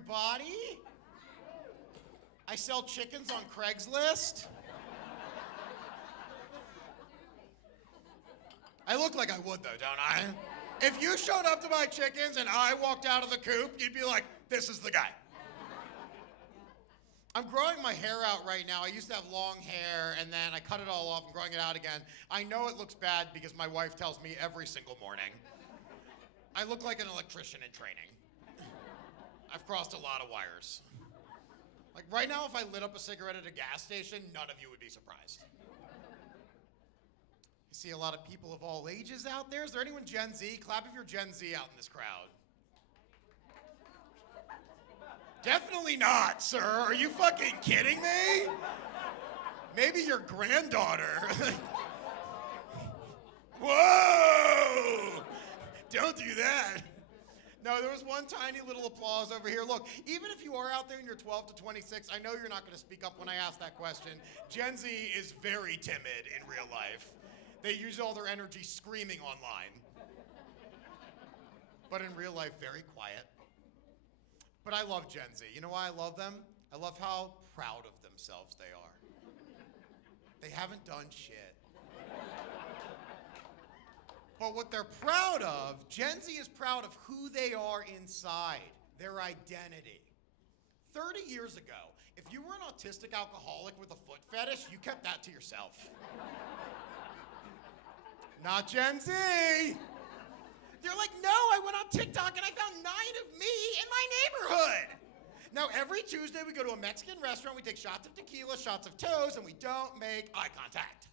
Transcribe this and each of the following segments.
everybody. I sell chickens on Craigslist. I look like I would though, don't I? If you showed up to buy chickens and I walked out of the coop, you'd be like, this is the guy. I'm growing my hair out right now. I used to have long hair, and then I cut it all off. I'm growing it out again. I know it looks bad because my wife tells me every single morning. I look like an electrician in training. I've crossed a lot of wires. Like right now, if I lit up a cigarette at a gas station, none of you would be surprised. You see a lot of people of all ages out there. Is there anyone Gen Z? Clap if you're Gen Z out in this crowd. Definitely not, sir. Are you fucking kidding me? Maybe your granddaughter. Whoa! Don't do that. No, there was one tiny little applause over here. Look, even if you are out there and you're 12 to 26, I know you're not going to speak up when I ask that question. Gen Z is very timid in real life. They use all their energy screaming online. But in real life, very quiet. But I love Gen Z. You know why I love them? I love how proud of themselves they are. They haven't done shit. But what they're proud of, Gen Z is proud of who they are inside, their identity. 30 years ago, if you were an autistic alcoholic with a foot fetish, you kept that to yourself. Not Gen Z. They're like, no, I went on TikTok and I found 9 of me in my neighborhood. Now, every Tuesday we go to a Mexican restaurant, we take shots of tequila, shots of toes, and we don't make eye contact.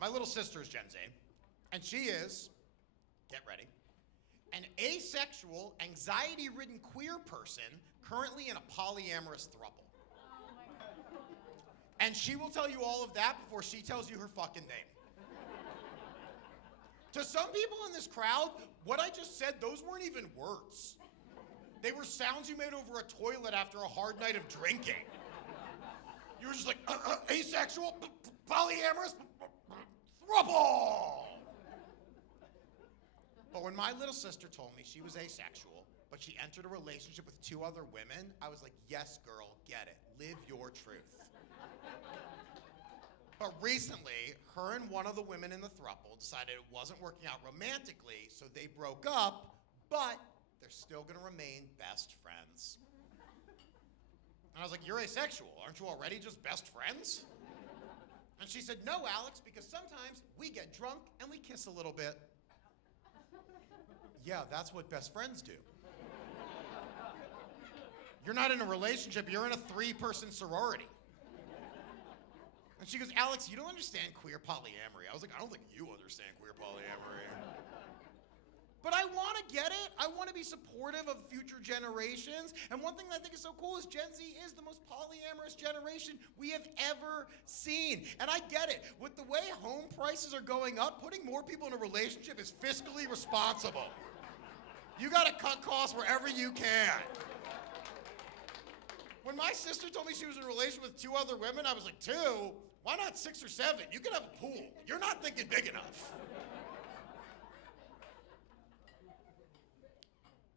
My little sister is Gen Z, and she is, get ready, an asexual, anxiety-ridden queer person currently in a polyamorous throuple. And she will tell you all of that before she tells you her fucking name. To some people in this crowd, what I just said, those weren't even words. They were sounds you made over a toilet after a hard night of drinking. You were just like, asexual, polyamorous, throuple. But when my little sister told me she was asexual, but she entered a relationship with 2 other women, I was like, yes, girl, get it. Live your truth. But recently, her and one of the women in the throuple decided it wasn't working out romantically, so they broke up, but they're still gonna remain best friends. And I was like, you're asexual, aren't you already just best friends? And she said, no, Alex, because sometimes we get drunk and we kiss a little bit. Yeah, that's what best friends do. You're not in a relationship, you're in a 3-person sorority. And she goes, Alex, you don't understand queer polyamory. I was like, I don't think you understand queer polyamory. But I want to get it. I want to be supportive of future generations. And one thing that I think is so cool is Gen Z is the most polyamorous generation we have ever seen. And I get it. With the way home prices are going up, putting more people in a relationship is fiscally responsible. You got to cut costs wherever you can. When my sister told me she was in a relationship with 2 other women, I was like, 2? Why not 6 or 7? You can have a pool. You're not thinking big enough.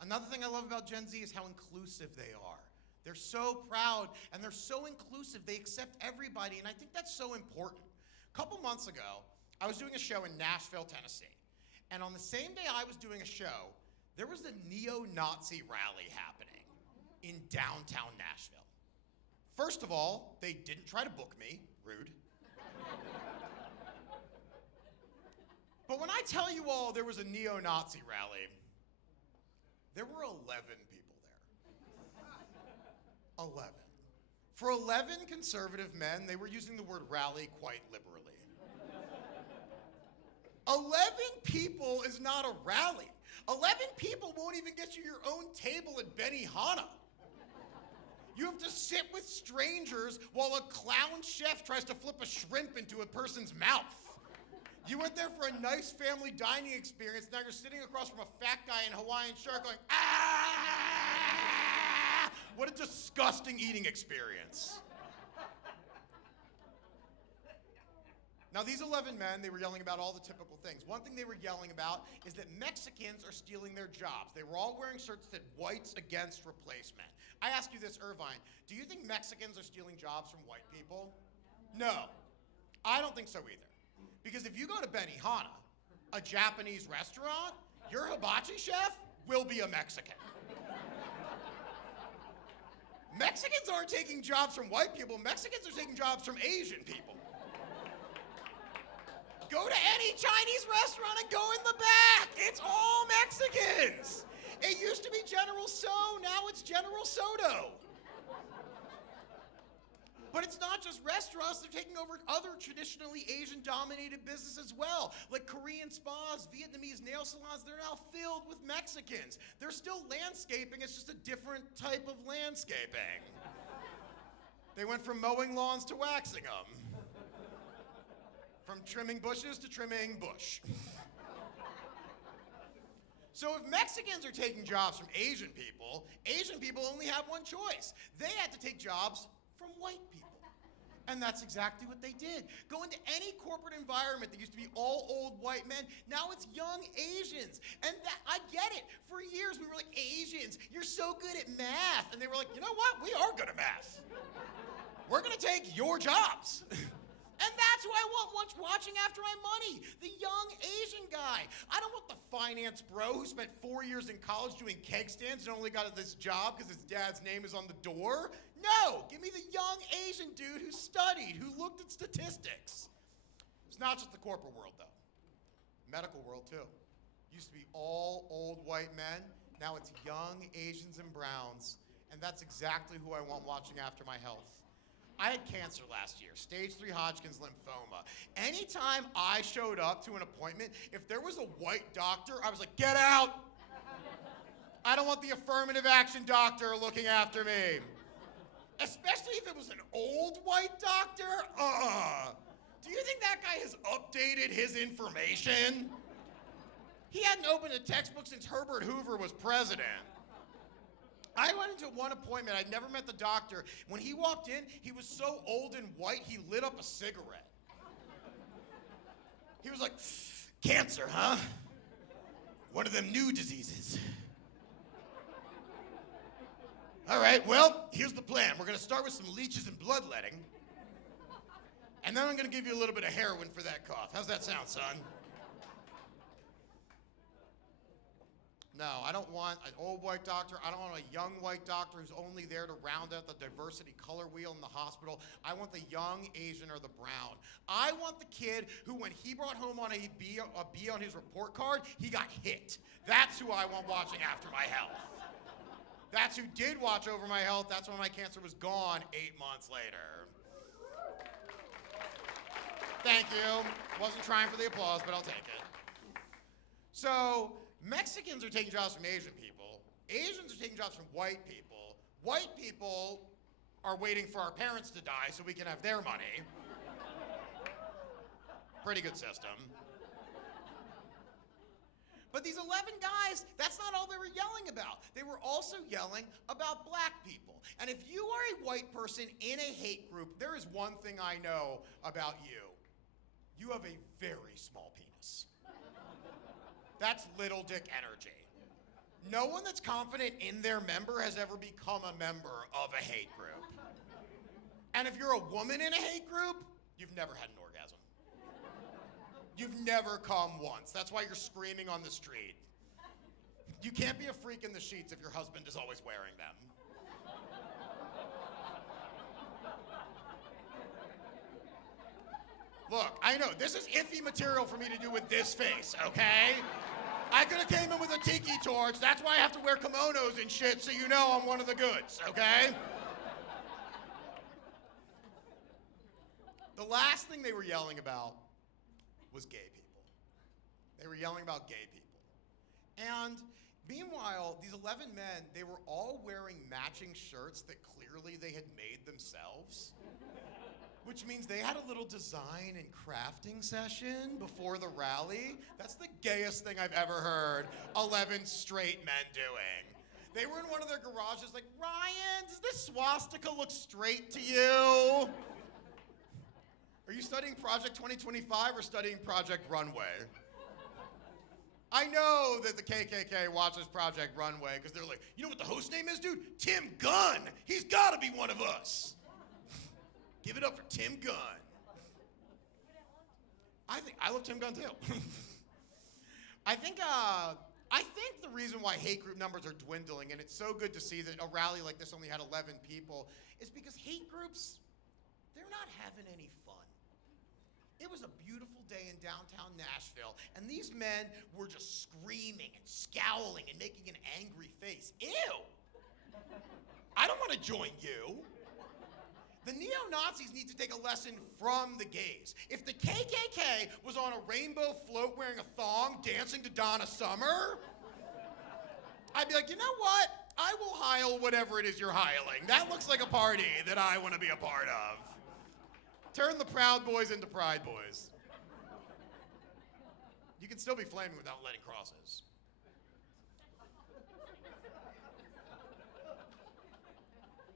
Another thing I love about Gen Z is how inclusive they are. They're so proud and they're so inclusive. They accept everybody, and I think that's so important. A couple months ago, I was doing a show in Nashville, Tennessee. And on the same day I was doing a show, there was a neo-Nazi rally happening in downtown Nashville. First of all, they didn't try to book me. Rude. But when I tell you all there was a neo-Nazi rally, there were 11 people there. 11. For 11 conservative men, they were using the word rally quite liberally. 11 people is not a rally. 11 people won't even get you your own table at Benihana. You have to sit with strangers while a clown chef tries to flip a shrimp into a person's mouth. You went there for a nice family dining experience, now you're sitting across from a fat guy in a Hawaiian shirt going, ah! What a disgusting eating experience. Now, these 11 men, they were yelling about all the typical things. One thing they were yelling about is that Mexicans are stealing their jobs. They were all wearing shirts that said whites against replacement. I ask you this, Irvine, do you think Mexicans are stealing jobs from white people? No. I don't think so either. Because if you go to Benihana, a Japanese restaurant, your hibachi chef will be a Mexican. Mexicans aren't taking jobs from white people. Mexicans are taking jobs from Asian people. Go to any Chinese restaurant and go in the back. It's all Mexicans. It used to be General So, now it's General Soto. But it's not just restaurants, they're taking over other traditionally Asian-dominated businesses as well, like Korean spas, Vietnamese nail salons. They're now filled with Mexicans. They're still landscaping, it's just a different type of landscaping. They went from mowing lawns to waxing them. From trimming bushes to trimming bush. So if Mexicans are taking jobs from Asian people only have one choice. They had to take jobs from white people. And that's exactly what they did. Go into any corporate environment that used to be all old white men, now it's young Asians. And that, I get it. For years we were like, Asians, you're so good at math. And they were like, you know what? We are good at math. We're gonna take your jobs. And that's who I want watching after my money, the young Asian guy. I don't want the finance bro who spent 4 years in college doing keg stands and only got this job because his dad's name is on the door. No, give me the young Asian dude who studied, who looked at statistics. It's not just the corporate world, though. Medical world, too. Used to be all old white men. Now it's young Asians and browns. And that's exactly who I want watching after my health. I had cancer last year, stage 3 Hodgkin's lymphoma. Anytime I showed up to an appointment, if there was a white doctor, I was like, get out! I don't want the affirmative action doctor looking after me. Especially if it was an old white doctor, Do you think that guy has updated his information? He hadn't opened a textbook since Herbert Hoover was president. I went into one appointment, I'd never met the doctor. When he walked in, he was so old and white, he lit up a cigarette. He was like, cancer, huh? One of them new diseases. All right, well, here's the plan. We're gonna start with some leeches and bloodletting. And then I'm gonna give you a little bit of heroin for that cough. How's that sound, son? No, I don't want an old white doctor. I don't want a young white doctor who's only there to round out the diversity color wheel in the hospital. I want the young Asian or the brown. I want the kid who, when he brought home on a B on his report card, he got hit. That's who I want watching after my health. That's who did watch over my health. That's when my cancer was gone 8 months later. Thank you. Wasn't trying for the applause, but I'll take it. So, Mexicans are taking jobs from Asian people. Asians are taking jobs from white people. White people are waiting for our parents to die so we can have their money. Pretty good system. But these 11 guys, that's not all they were yelling about. They were also yelling about black people. And if you are a white person in a hate group, there is one thing I know about you. You have a very small penis. That's little dick energy. No one that's confident in their member has ever become a member of a hate group. And if you're a woman in a hate group, you've never had an orgasm. You've never come once. That's why you're screaming on the street. You can't be a freak in the sheets if your husband is always wearing them. Look, I know, this is iffy material for me to do with this face, okay? I could have came in with a tiki torch. That's why I have to wear kimonos and shit, so you know I'm one of the goods, okay? The last thing they were yelling about was gay people. They were yelling about gay people. And meanwhile, these 11 men, they were all wearing matching shirts that clearly they had made themselves. Which means they had a little design and crafting session before the rally. That's the gayest thing I've ever heard 11 straight men doing. They were in one of their garages like, Ryan, does this swastika look straight to you? Are you studying Project 2025 or studying Project Runway? I know that the KKK watches Project Runway because they're like, you know what the host name is, dude? Tim Gunn. He's got to be one of us. Give it up for Tim Gunn. I love Tim Gunn too. I think the reason why hate group numbers are dwindling, and it's so good to see that a rally like this only had 11 people, is because hate groups, they're not having any fun. It was a beautiful day in downtown Nashville, and these men were just screaming and scowling and making an angry face. Ew! I don't want to join you. The neo-Nazis need to take a lesson from the gays. If the KKK was on a rainbow float wearing a thong dancing to Donna Summer, I'd be like, you know what? I will heil whatever it is you're heiling. That looks like a party that I want to be a part of. Turn the Proud Boys into Pride Boys. You can still be flaming without letting crosses.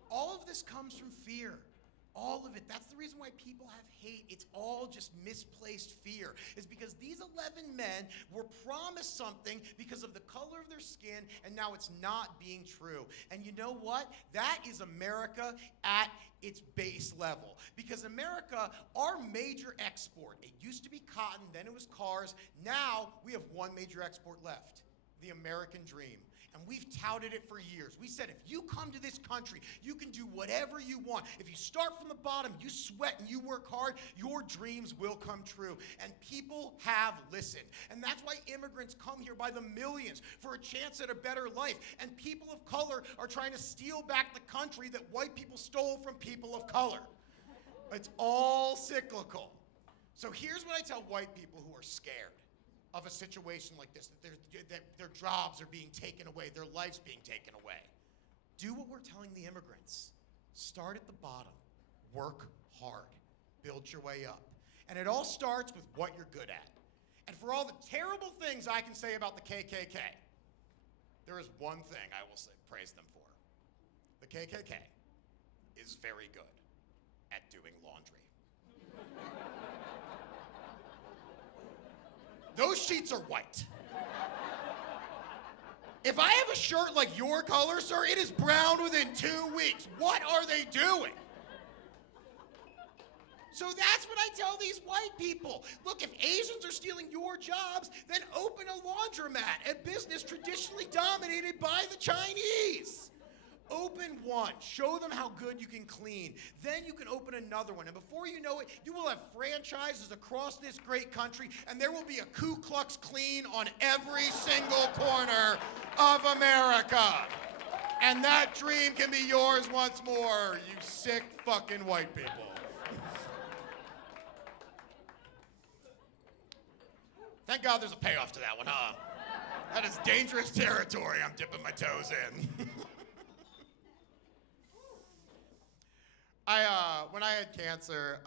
All of this comes from fear. All of it. That's the reason why people have hate. It's all just misplaced fear. It's because these 11 men were promised something because of the color of their skin, and now it's not being true. And you know what? That is America at its base level. Because America, our major export, it used to be cotton, then it was cars. Now we have one major export left, the American dream. And we've touted it for years. We said, if you come to this country, you can do whatever you want. If you start from the bottom, you sweat and you work hard, your dreams will come true. And people have listened. And that's why immigrants come here by the millions for a chance at a better life. And people of color are trying to steal back the country that white people stole from people of color. It's all cyclical. So here's what I tell white people who are scared of a situation like this, that their jobs are being taken away, their life's being taken away. Do what we're telling the immigrants. Start at the bottom. Work hard. Build your way up. And it all starts with what you're good at. And for all the terrible things I can say about the KKK, there is one thing I will say, praise them for. The KKK is very good at doing laundry. Those sheets are white. If I have a shirt like your color, sir, it is brown within 2 weeks. What are they doing? So that's what I tell these white people. Look, if Asians are stealing your jobs, then open a laundromat, a business traditionally dominated by the Chinese. Open one, show them how good you can clean. Then you can open another one. And before you know it, you will have franchises across this great country, and there will be a Ku Klux Klan on every single corner of America. And that dream can be yours once more, you sick fucking white people. Thank God there's a payoff to that one, huh? That is dangerous territory I'm dipping my toes in. When I had cancer,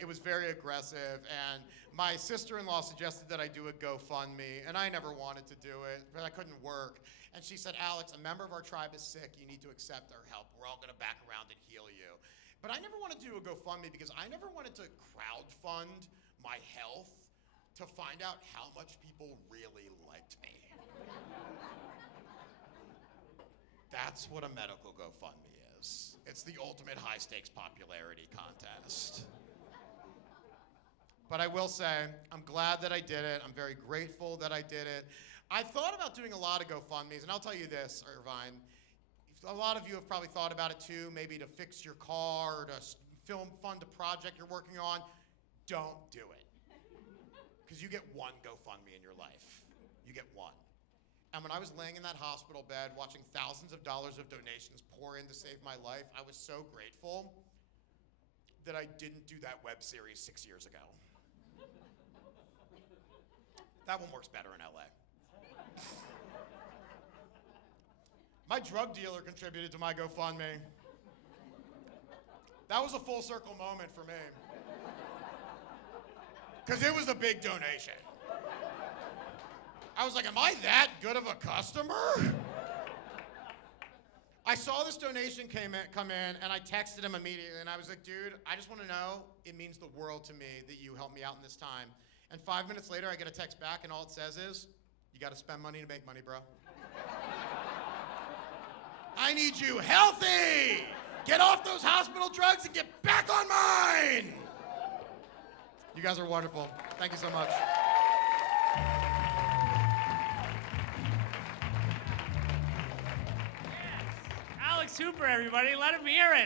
it was very aggressive, and my sister-in-law suggested that I do a GoFundMe, and I never wanted to do it, but I couldn't work. And she said, Alex, a member of our tribe is sick. You need to accept our help. We're all going to back around and heal you. But I never wanted to do a GoFundMe because I never wanted to crowdfund my health to find out how much people really liked me. That's what a medical GoFundMe is. It's the ultimate high-stakes popularity contest. But I will say, I'm glad that I did it. I'm very grateful that I did it. I thought about doing a lot of GoFundMes, and I'll tell you this, Irvine. A lot of you have probably thought about it too, maybe to fix your car or to fund a project you're working on. Don't do it. Because you get one GoFundMe in your life. You get one. And when I was laying in that hospital bed watching thousands of dollars of donations pour in to save my life, I was so grateful that I didn't do that web series 6 years ago. That one works better in LA. My drug dealer contributed to my GoFundMe. That was a full circle moment for me. Because it was a big donation. I was like, am I that good of a customer? I saw this donation come in, and I texted him immediately, and I was like, dude, I just want to know, it means the world to me that you helped me out in this time. And 5 minutes later, I get a text back, and all it says is, you got to spend money to make money, bro. I need you healthy! Get off those hospital drugs and get back on mine! You guys are wonderful. Thank you so much. Alex Hooper, everybody. Let him hear it.